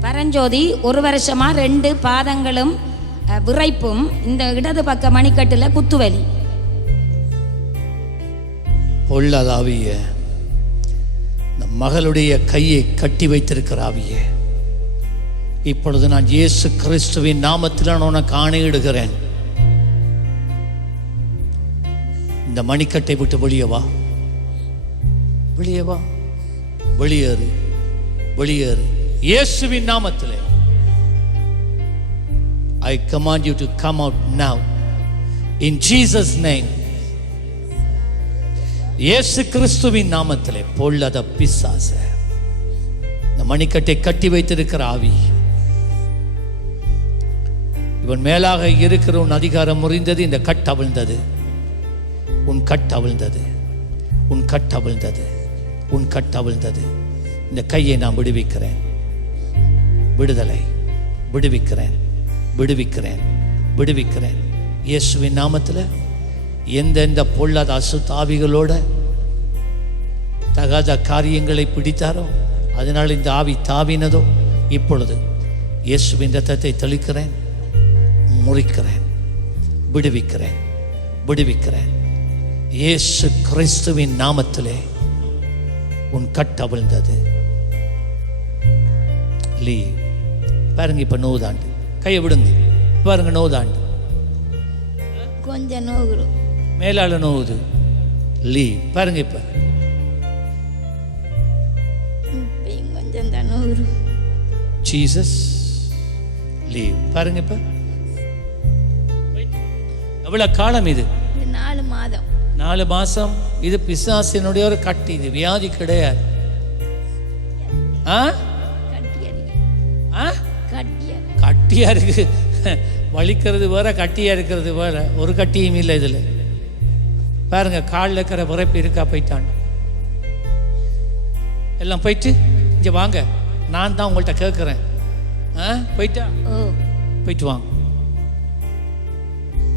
பரஞ்சோதி ஒரு வருஷமா ரெண்டு பாதங்களும் அஹ், விறைப்பும் இந்த இடது பக்க மணிக்கட்டில் குத்துவலி. பொல்லாத ஆவிய இந்த மகளுடைய கையை கட்டி வைத்திருக்கிற ஆவிய இப்பொழுது நான் இயேசு கிறிஸ்துவின் நாமத்தில் நான் உனக்கு ஆணையிடுகிறேன். இந்த மணிக்கட்டை விட்டு வெளியே வா. வெளியே வா. வெளியேறு. வெளியேறு. இயேசுவின் நாமத்திலே. I command you to come out now in Jesus name இயேசு கிறிஸ்துவின் நாமத்திலே பொல்லாத பிசாச. இந்த மணிக்கட்டை கட்டி வைத்திருக்கிற ஆவி. இவன் மேலாக இருக்கிற உன் அதிகாரம் முறிந்தது இந்த கட் அவிழ்ந்தது. உன் கட் அவிழ்ந்தது. உன் கட் அவிழ்ந்தது. உன் கட் அவிழ்ந்தது. இந்த கையை நான் விடுவிக்கிறேன். விடுதலை. விடுவிக்கிறேன். விடுவிக்கிறேன். விடுவிக்கிறேன். இயேசுவின் நாமத்தில் எந்தெந்த பொல்லாத அசுத்தாவிகளோட தகாத காரியங்களை பிடித்தாரோ அதனால் இந்த ஆவி தாவினதோ இப்பொழுது இயேசுவின் ரத்தத்தை தெளிக்கிறேன் முறிக்கிறேன் விடுவிக்கிறேன் விடுவிக்கிறேன். இயேசு கிறிஸ்துவின் நாமத்திலே உன் கட்டவிழ்ந்தது. அவிழ்ந்தது பாருங்க இப்ப நோதாண்டு கையை விடுங்க. பாருங்க நோதாண்டு கொஞ்சம் நோகுரு மேலால நோவுது லீ பாருங்க இப்ப. கொஞ்சம் தான் நோகுரு ஜீசஸ் லீவ் பாருங்க இப்ப. எவ்வளவு காலம் இது நாலு மாதம். நாலு மாசம்? இது பிசாசினுடைய ஒரு கட்டி இது வியாதி கிடையாது. ஆ? அடி கட்டியா இருக்கு. வலிக்கிறது வேற கட்டியா இருக்கிறது வேற. ஒரு கட்டியும் இல்லை இதுல. பாருங்க காலில் இருக்கிற விரைப்பு இருக்கா போயிட்டான். எல்லாம் போயிட்டு இங்க வாங்க. நான் தான் உங்கள்கிட்ட கேட்குறேன் ஆ போயிட்டா? ஓ போயிட்டு வாங்க.